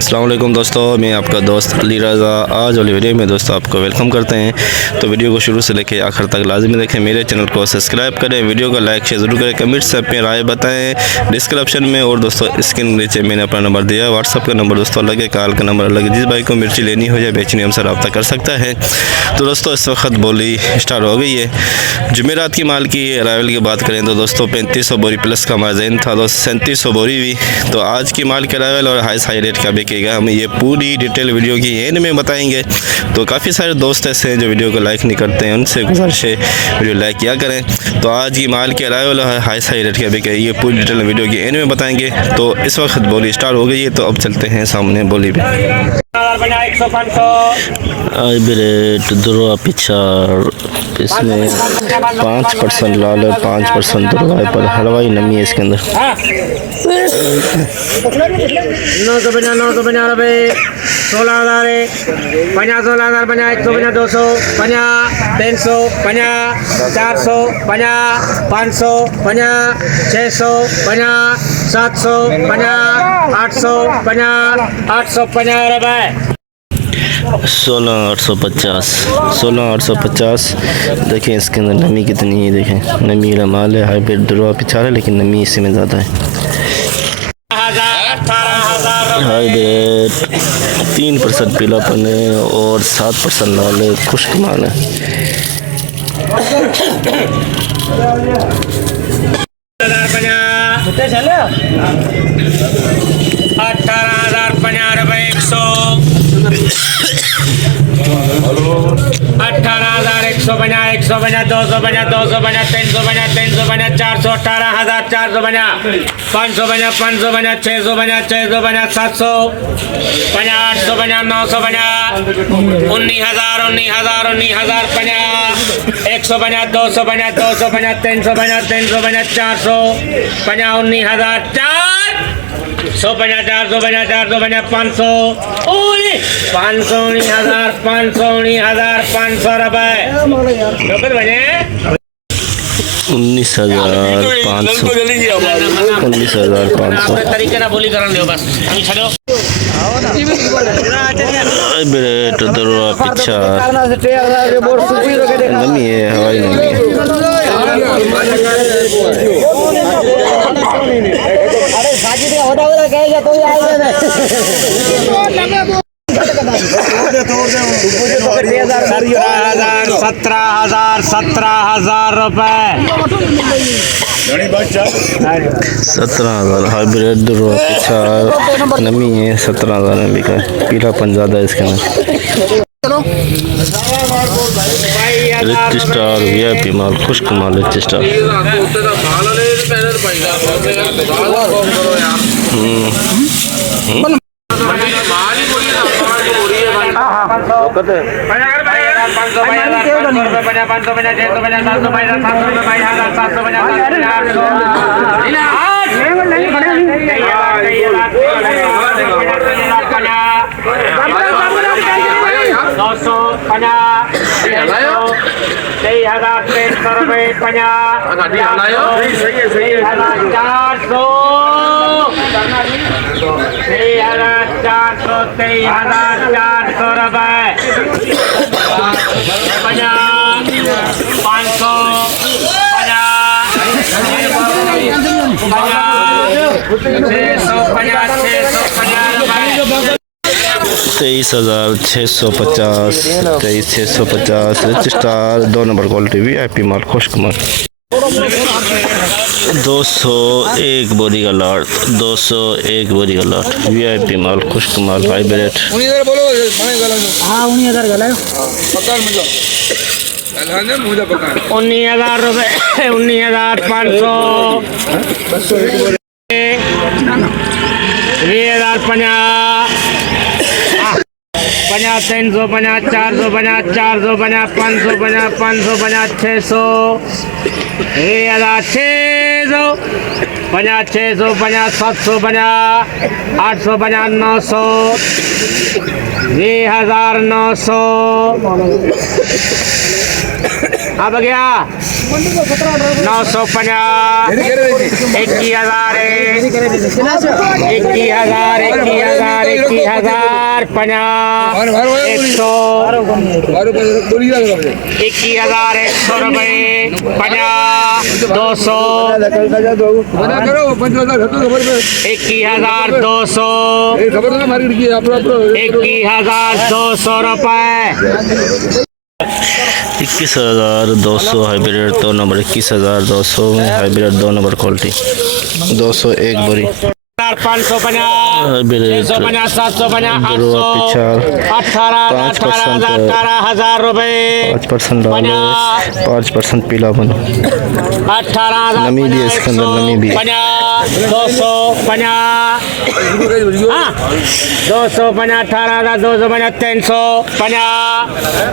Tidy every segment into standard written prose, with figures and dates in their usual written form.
अस्सलाम वालेकुम दोस्तों, मैं आपका दोस्त अली रज़ा। आज वाली वीडियो में दोस्तों आपको वेलकम करते हैं। तो वीडियो को शुरू से लेकर आखिर तक लाजमी देखें। मेरे चैनल को सब्सक्राइब करें, वीडियो को लाइक शेयर ज़रूर करें, कमेंट से अपनी राय बताएं डिस्क्रिप्शन में। और दोस्तों स्क्रीन नीचे मैंने अपना नंबर दिया, व्हाट्सअप का नंबर दोस्तों अलग है, कॉल का नंबर अलग है। जिस भाई को मिर्ची लेनी हो या बेचनी हमसे रब्ता कर सकता है। तो दोस्तों इस वक्त बोली स्टार्ट हो गई है। जुमेरात की माल की अरावल की बात करें तो दोस्तों 3500 बोरी प्लस का मार्जिन था, तो 3700 बोरी भी। तो आज की माल के अरावल और हाई रेट का बिकेगा, हम ये पूरी डिटेल वीडियो की एंड में बताएंगे। तो काफ़ी सारे दोस्त ऐसे हैं जो वीडियो को लाइक नहीं करते हैं, उनसे गुजारिश है वीडियो लाइक किया करें। तो आज की माल के अरावल और हाई रेट का बिकेगा, ये पूरी डिटेल वीडियो की एंड में बताएंगे। तो इस वक्त बोली स्टार्ट हो गई है, तो अब चलते हैं सामने बोली भी। रेट दुर्वा पिछाड़, इसमें 5% लाल है, 5% दुर्वा है, पर हलवाई नमी है इसके अंदर। 950 16,000 50 16,000 50 150 200 50 300 50 400 50 500 50 600 50 700 50 800 50 850 रुपये। 16,850 देखें इसके अंदर नमी कितनी है। देखें नमी वाला माल है, हाइब्रिड दुर्वा पिछाड़ है, लेकिन नमी इसमें ज़्यादा है। हाइब्रिड 3% पीलापन है और 7% लाल है, खुश्क माल है। 18,050 रुपये 18,150 150 250 250 350 350 400 18,000 450 550 550 650 650 700 850 950 19,000 19,000 19,050 150 250 250 350 350 400 19,000 150 450 450 500 500 19,000 500 19,000 500 रुपये बने 19,500 19,500 तरीके ना बोली कर बस हाइब्रिड दुर्वा पिछाड़ नमी है, हवाई नमी है। सत्रह हजार रुपये 17,000 हाइब्रिड दुर्वा पिछाड़ नमी है, 17,000 में बिका है। पीलापन ज़्यादा है इसके अंदर। रिच स्टार VIP माल, खुश्क माल रिच स्टार। तेईस 23,650 23,650 rich star 2 number quality VIP माल, खुश्क माल। 201 बोरी का लॉट, 201 बोरी का लॉट VIP माल, खुश्क माल, हाइब्रिड। 19,000 रुपये 19,500 20,050 50 350 450 450 550 550 600 600 50 650 750 850 900 2,900 अब गया 950 21,000 21,000 21,100 रुपए 50 200 21,200 21,200 रुपए 21,200 हाइब्रिड 2 नंबर 21,200 में हाइब्रिड 2 नंबर क्वालिटी 201 बोरी 550 हाइब्रिड 650 750 5% 18,000 रुपए 5% डाल 5% पीलापन 18,000 नमी भी है इसके अंदर, नमी भी। 250 18,000 250 350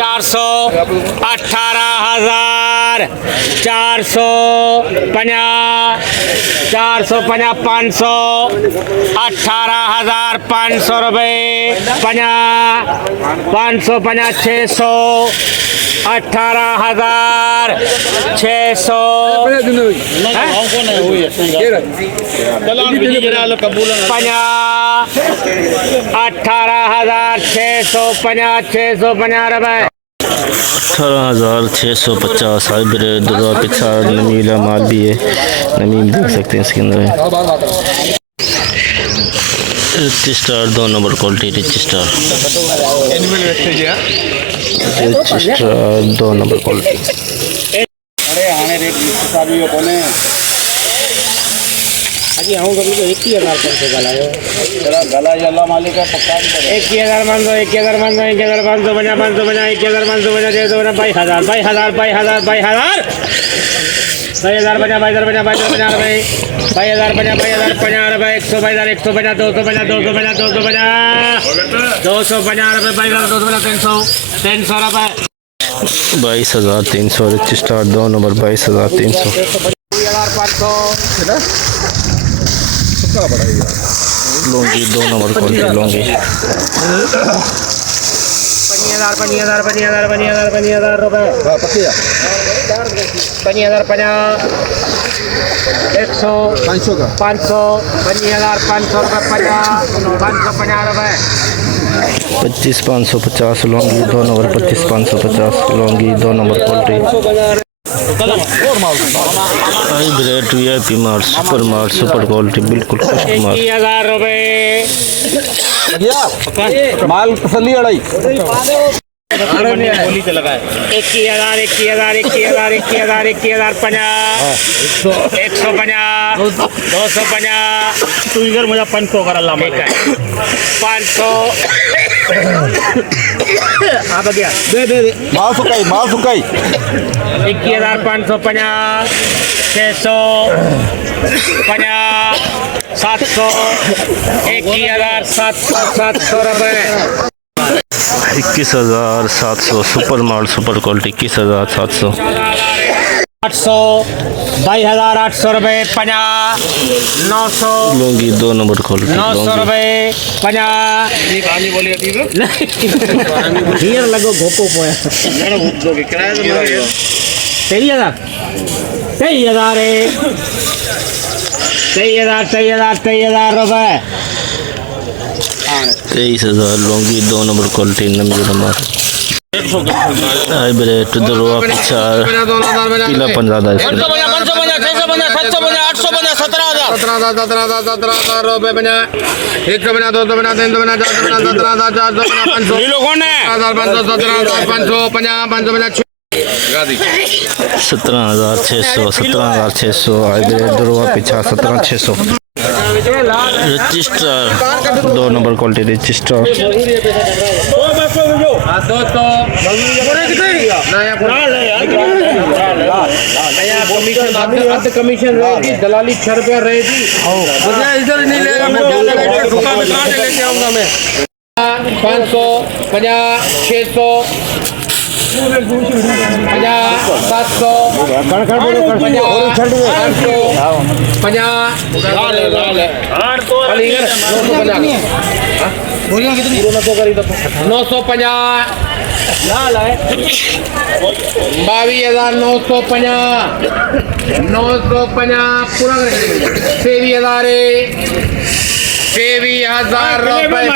400 18,000 450 450 500 18,500 रुपए 550 600 18,600 18,650 रुपए 18,650 हाइब्रिड दुआ पिछा नमीला माल भी है, नमी भी देख सकते हैं इसके अंदर है। Rich star 2 number quality rich star 2 number quality अजी हूँ कभी तो 21,500 गलायो गला अल्लाह मालिक का पक्का 21,500 21,500 21,550 550 21,550 दे दो ना 22,000 22,000 22,000 22,000 22,000 22,000 रुपए 150 150 250 250 रुपए 300 रुपए 22,300 rich star 2 number 22,300 500 Laungi 2 number quality Laungi 50,000 रुपए 50,000 100 500 50,500 रुपए 550 रुपए 25,550 लौंगी 2 नंबर 25,550 लौंगी 2 नंबर क्वालिटी हाइब्रिड वीआईपी माल सुपर क्वालिटी बिल्कुल फर्स्ट माल 21,000 रुपए माल तसल्ली अड़ाई 21,000 21,000 50 150 तू इधर मुझे 500 कर अल्लाह 500 आप गया दे माल सुकाई 21,550 600 50 700 21,700 रुपए 21,700 सुपर माल सुपर क्वालिटी 21,700 800 22,800 रुपए 50 900 लौंगी 2 नंबर क्वालिटी 900 रुपए 50 हीयर लगो घोको पोया 23,000 रुपए 23,000 लौंगी 2 नंबर क्वालिटी नमी नंबर हाइब्रिड दुआ पिछा पीलापन ज़्यादा है इसके 17,000 रुपए 150 250 350 17,600 हाइब्रिड दुआ पिछा 17,600 register 2 number quality register commission रहेगी दलाली 6 रुपया रहेगी इधर नहीं लेगा मैं दुकान में कहाँ से लेके आऊँगा मैं 500 50 600 950 ₹22,950 950 पूरा 23,000 रुपये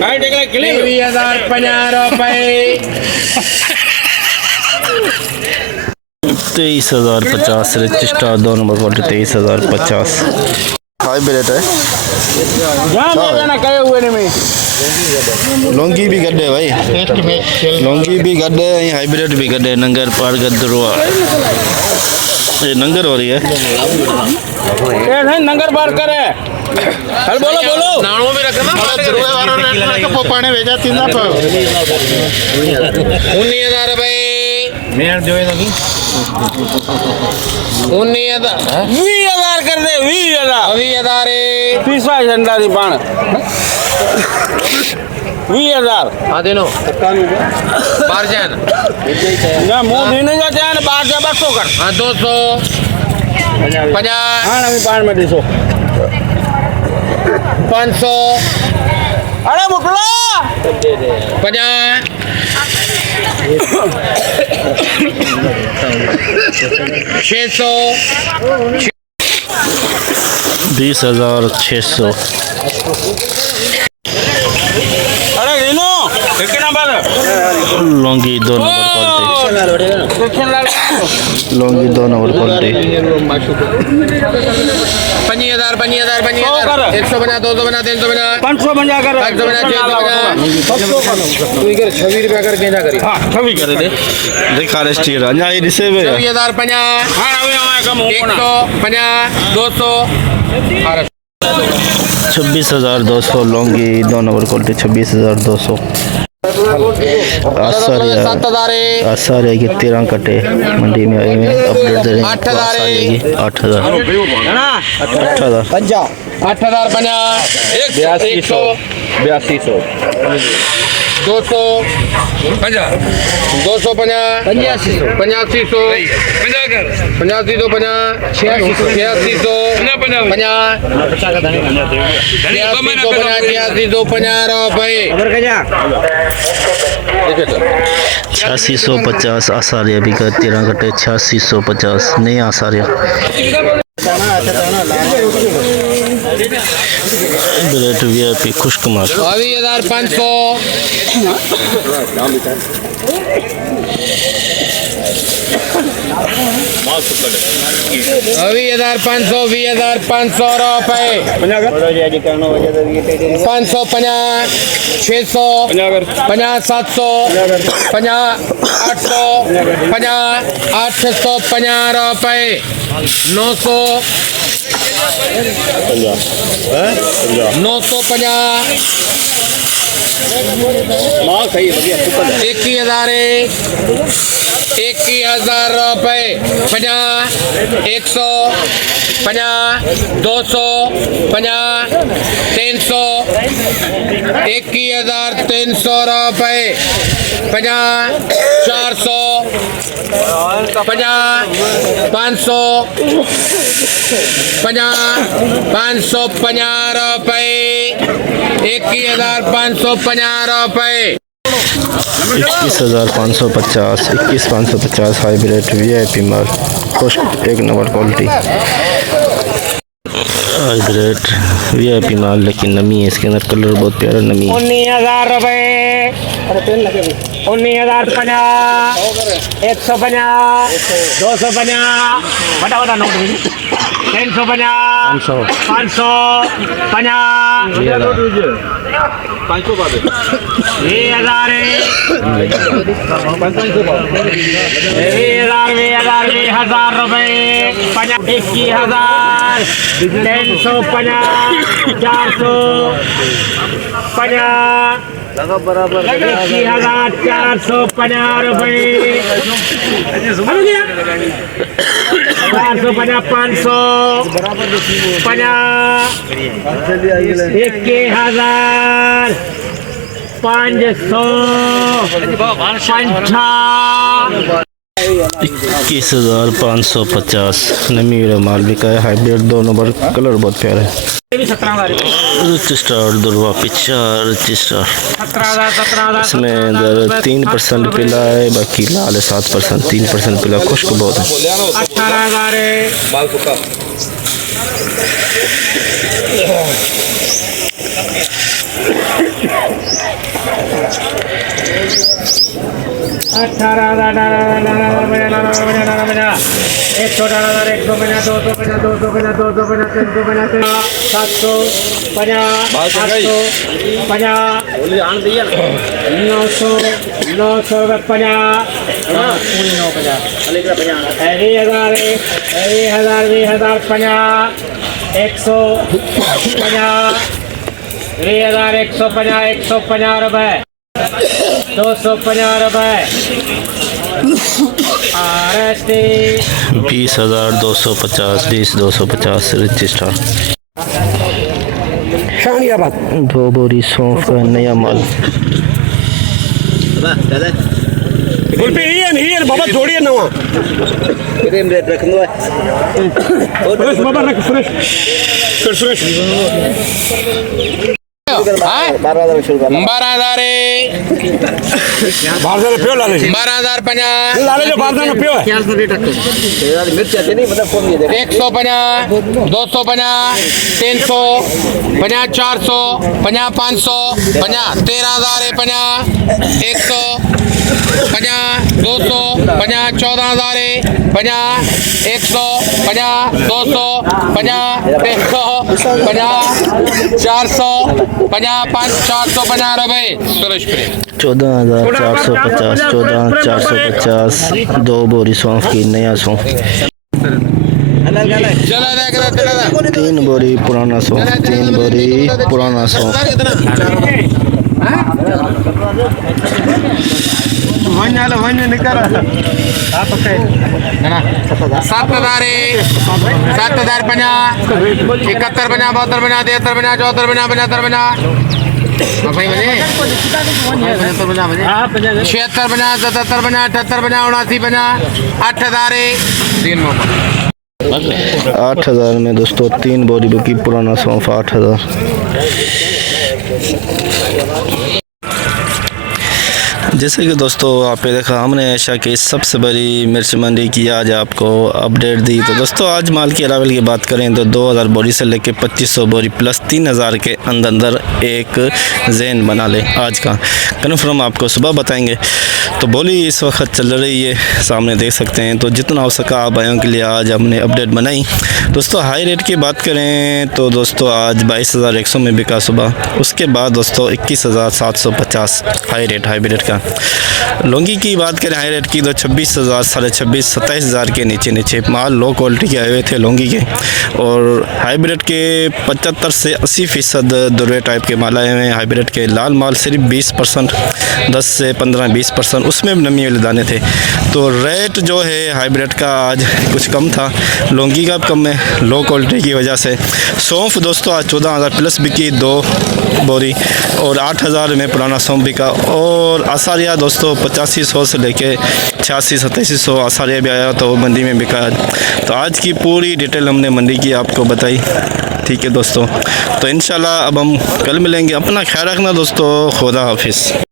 23,050 रुपये 23,050 rich star 2 number quality 23,050 hybrid है। लौंगी भी गड्ढे भाई, लौंगी भी गड्ढे, हाइब्रिड भी गड्ढे, नंगर पार गद्दरुआ, ये नंगर हो रही है। नंगर पार करे हल बोलो बोलो नाणो भी रखना पाने भेजा 19,000 रुपये 19,000 कर दे 20,000 तीसरा झंडा दी पान 20,000 हाँ दे लो बाहर जाए ना मुंह देने जा जाए ना बाहर जा 200 कर हाँ 250 हाँ नवी पान में 200 500 अरे मुकला 50 600 20,600 अरे रीनो कितने number Laungi 2 number quality, Laungi 2 number quality 5,000 100 बना 200 बना 300 बना 500 बना कर 500 बना 600 बना तू इधर 26 रुपया कर केजा करी हां 26 कर दे देखा रेस्टियर अन्या ये रिसेव है 24,050 हां अभी हमारे कम हो 150 200 26,200 लौंगी 2 नंबर क्वालिटी 26,200 आसार है कि 13 कटे मंडी में आए हैं अपडेट दे रहे हैं 8,000 200 8650 आसारिया भी कर 13 कटे 8650 नहीं आसारिया ब्रेड वीआईपी खुशकुमार 22,500 22,500 20,500 रुपये 550 600 50 700 50 800 50 850 रुपये 900 21,000 रुपये 50 100 50 200 50 300 21,300 रुपये 50 400 50 500 50 550 रुपये 21,550 रुपये 21,550 21,550 हाइब्रिड वीआईपी माल खुश 1 नंबर क्वालिटी हाइब्रिड वीआईपी माल, लेकिन नमी है इसके अंदर, कलर बहुत प्यारा नमी है। 19,000 रुपये 19,050 150 250 बड़ा बड़ा नोट 350 500 50 1,000 रुपये 21,000 350 400 50 21,450 रुपये 450 500 50 21,000 550 21,550 नमी वाला माल बिका है। हाइब्रिड 2 नंबर, कलर बहुत प्यारा है। रजिस्टर दुर्वा पिक्चर रजिस्टर, 17,000 इसमें इधर 3% पिला है, बाकी लाल है 7%, 3% पिला, खुश्क बहुत है। 18,000 है। माल सुखा 150 रुपए, 250 रुपए। 20,250, 20,250 रजिस्टर। शाहनियाबाद 2 बोरी सौंफ का नया माल। बाबा जोड़िए नवा रेट रख लो सुरेश बाबा रख सुरेश सुरेश 12,000 शुरू कर 12,000 12,050 लाले जो 12 में पियो है मिर्च आते नहीं मतलब कौन ये 150 250 300 50 400 50 500 50 13,000 50 100 50 200 50 14,000 50 100 50 200 50 300 50 400 50 450 रुपए। सुरेश प्रेम 14,450, 14,450, 2 बोरी सौंफ की नया सौंफ। चला था 3 बोरी पुराना सौंफ, 3 बोरी पुराना सौंफ। निकल 7,000 7,050 71 50 72 53 54 75 76 50 77 50 78 50 79 50 8,000 8,000 में दोस्तों 3 बोरी बुकी पुराना सौंफ 8,000। जैसे कि दोस्तों आपने देखा, हमने ऐशा की सबसे बड़ी मिर्च मंडी की आज आपको अपडेट दी। तो दोस्तों आज माल की अरावल की बात करें तो 2,000 बोरी से लेकर 2,500 बोरी प्लस 3,000 के अंदर एक जैन बना ले। आज का कन्फर्म आपको सुबह बताएंगे। तो बोली इस वक्त चल रही है, सामने देख सकते हैं। तो जितना हो सका आप भाइयों के लिए आज हमने अपडेट बनाई। दोस्तों हाई रेट की बात करें तो दोस्तों आज 22,100 में बिका सुबह। उसके बाद दोस्तों 21,750 हाई रेट हाइब्रिड का। लौंगी की बात करें हाई रेट की तो 26,000 26,500 27,000 के नीचे माल लो क्वालिटी के आए हुए थे लौंगी के। और हाइब्रिड के 75 से 80% दुर्वे टाइप के माल आए हुए हैं। हाइब्रिड के लाल माल सिर्फ 20%, 10 से 15-20%, उसमें भी नमी वाले दाने थे। तो रेट जो है हाइब्रिड का आज कुछ कम था, लौंगी का कम है लो क्वालिटी की वजह से। सौंफ दोस्तों आज 14,000 प्लस बिकी 2 बोरी, और 8,000 में पुराना सौंफ बिका। और आसारिया दोस्तों 8500 से लेके 8600-8700 आसारिया भी आया तो मंडी में बिका। तो आज की पूरी डिटेल हमने मंडी की आपको बताई। ठीक है दोस्तों, तो इंशाल्लाह अब हम कल मिलेंगे। अपना ख्याल रखना दोस्तों, खुदा हाफिज़।